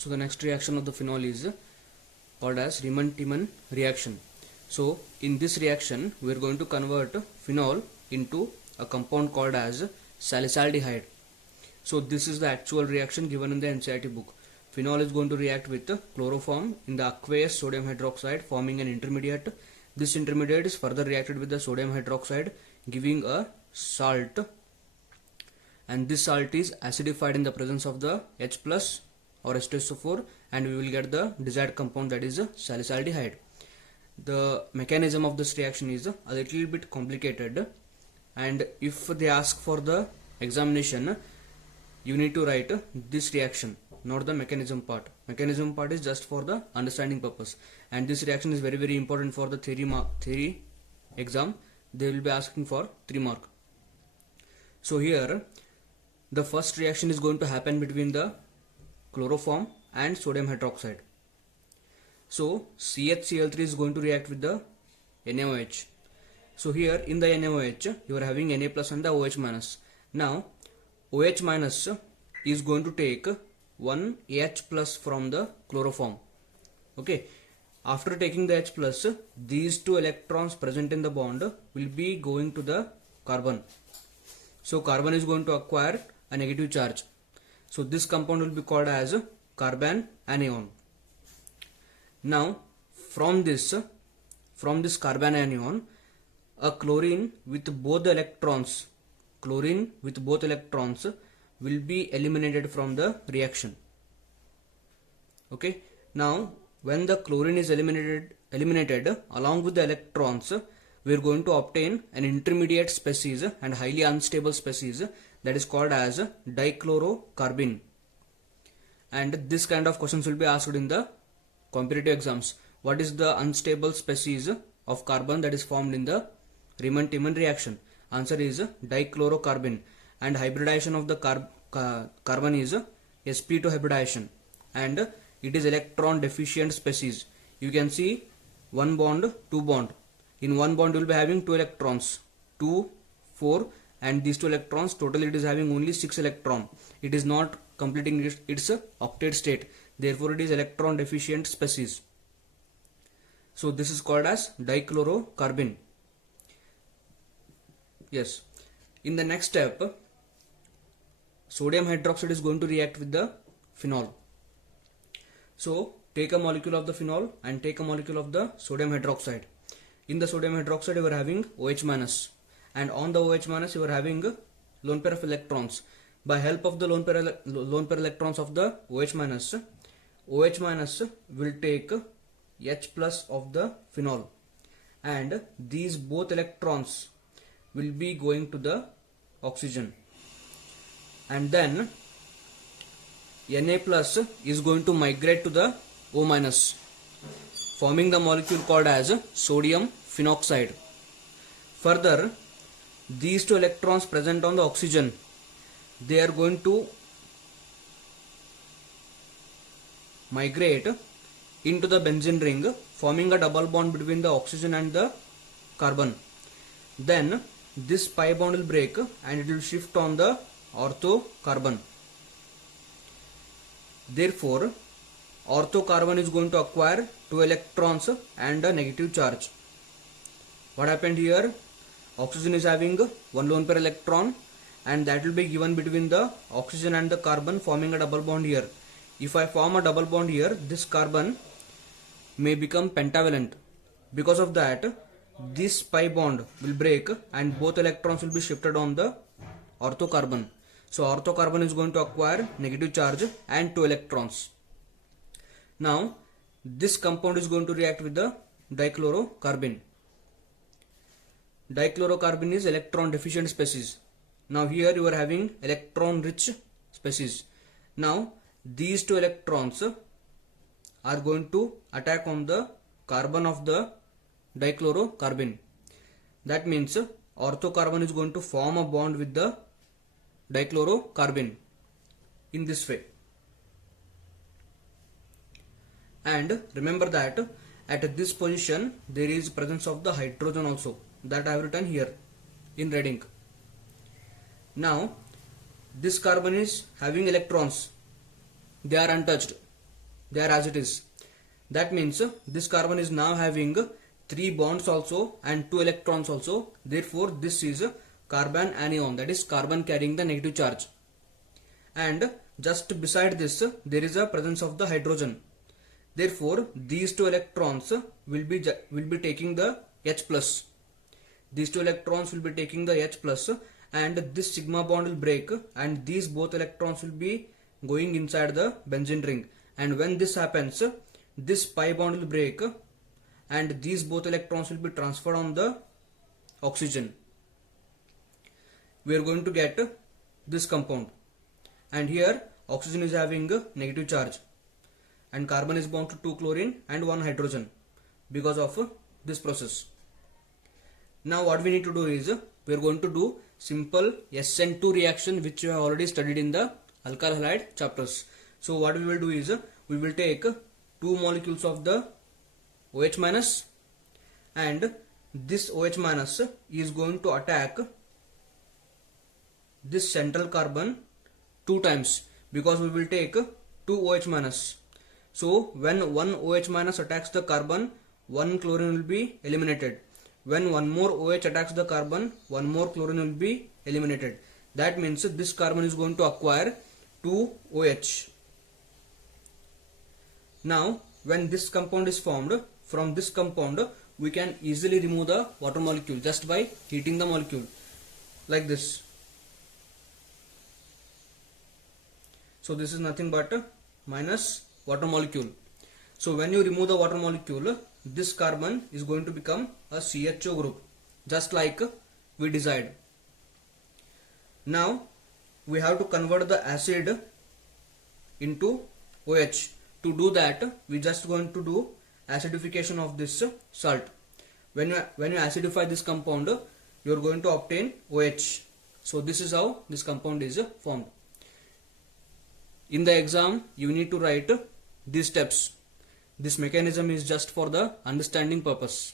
So the next reaction of the phenol is called as Reiman-Tiemann reaction. So in this reaction we are going to convert phenol into a compound called as salicylaldehyde. So this is the actual reaction given in the NCERT book. Phenol is going to react with chloroform in the aqueous sodium hydroxide, forming an intermediate. This intermediate is further reacted with the sodium hydroxide, giving a salt, and this salt is acidified in the presence of the H plus or H2SO4, and we will get the desired compound, that is salicylaldehyde. The mechanism of this reaction is a little bit complicated, and if they ask for the examination, you need to write this reaction, not the mechanism part. Mechanism part is just for the understanding purpose, and this reaction is very important for the theory exam. They will be asking for 3 mark. So here the first reaction is going to happen between the chloroform and sodium hydroxide. So CHCl3 is going to react with the NaOH. So here in the NaOH you are having Na plus and the OH minus. Now OH minus is going to take one H plus from the chloroform. Okay, after taking the H plus, these 2 electrons present in the bond will be going to the carbon. So carbon is going to acquire a negative charge. So this compound will be called as carbon anion. Now from this carbon anion, a chlorine with both electrons will be eliminated from the reaction. Okay, now when the chlorine is eliminated along with the electrons, we are going to obtain an intermediate species and highly unstable species, that is called as dichlorocarbene. And this kind of questions will be asked in the competitive exams. What is the unstable species of carbon that is formed in the Reiman-Tiemann reaction? Answer is dichlorocarbene, and hybridization of the carbon is sp2 hybridization, and it is electron deficient species. You can see 1 bond, 2 bond. In 1 bond you will be having 2 electrons, 2, 4, and these 2 electrons, totally it is having only 6 electron. It is not completing its octet state, therefore it is electron deficient species. So this is called as dichlorocarbene. Yes. In the next step, sodium hydroxide is going to react with the phenol. So take a molecule of the phenol and take a molecule of the sodium hydroxide. In the sodium hydroxide you are having OH minus, and on the OH minus you are having lone pair of electrons. By help of the lone pair electrons of the OH minus will take H plus of the phenol, and these both electrons will be going to the oxygen, and then Na plus is going to migrate to the O minus, forming the molecule called as sodium phenoxide. Further, these 2 electrons present on the oxygen, they are going to migrate into the benzene ring, forming a double bond between the oxygen and the carbon. Then this pi bond will break and it will shift on the ortho carbon. Therefore ortho carbon is going to acquire 2 electrons and a negative charge. What happened here? Oxygen is having 1 lone pair electron, and that will be given between the oxygen and the carbon, forming a double bond here. If I form a double bond here, this carbon may become pentavalent. Because of that, this pi bond will break and both electrons will be shifted on the ortho carbon. So ortho carbon is going to acquire negative charge and 2 electrons. Now this compound is going to react with the dichlorocarbene. Dichlorocarbene is electron deficient species. Now here you are having electron rich species. Now these 2 electrons are going to attack on the carbon of the dichlorocarbene. That means ortho carbon is going to form a bond with the dichlorocarbene in this way. And remember that at this position there is presence of the hydrogen also, that I have written here in red ink. Now this carbon is having electrons, they are untouched. they are as it is. That means this carbon is now having 3 bonds also and 2 electrons also. Therefore, this is a carbon anion, that is carbon carrying the negative charge. And just beside this, there is a presence of the hydrogen. Therefore, these 2 electrons will be taking the H plus. These 2 electrons will be taking the H plus, and this sigma bond will break, and these both electrons will be going inside the benzene ring. And when this happens, this pi bond will break, and these both electrons will be transferred on the oxygen. We are going to get this compound, and here oxygen is having a negative charge, and carbon is bound to 2 chlorine and 1 hydrogen because of this process. Now what we need to do is, we are going to do simple SN2 reaction which you have already studied in the alkyl halide chapters. So what we will do is, we will take 2 molecules of the OH minus, and this OH minus is going to attack this central carbon 2 times, because we will take 2 OH minus. So when 1 OH minus attacks the carbon, 1 chlorine will be eliminated. When 1 more OH attacks the carbon, 1 more chlorine will be eliminated. That means this carbon is going to acquire 2 OH. Now when this compound is formed, from this compound we can easily remove the water molecule just by heating the molecule like this. So this is nothing but minus water molecule. So when you remove the water molecule, this carbon is going to become a CHO group, just like we desired. Now we have to convert the acid into OH. To do that, we just going to do acidification of this salt. When you acidify this compound, you are going to obtain OH. So this is how this compound is formed. In the exam, you need to write these steps. This mechanism is just for the understanding purpose.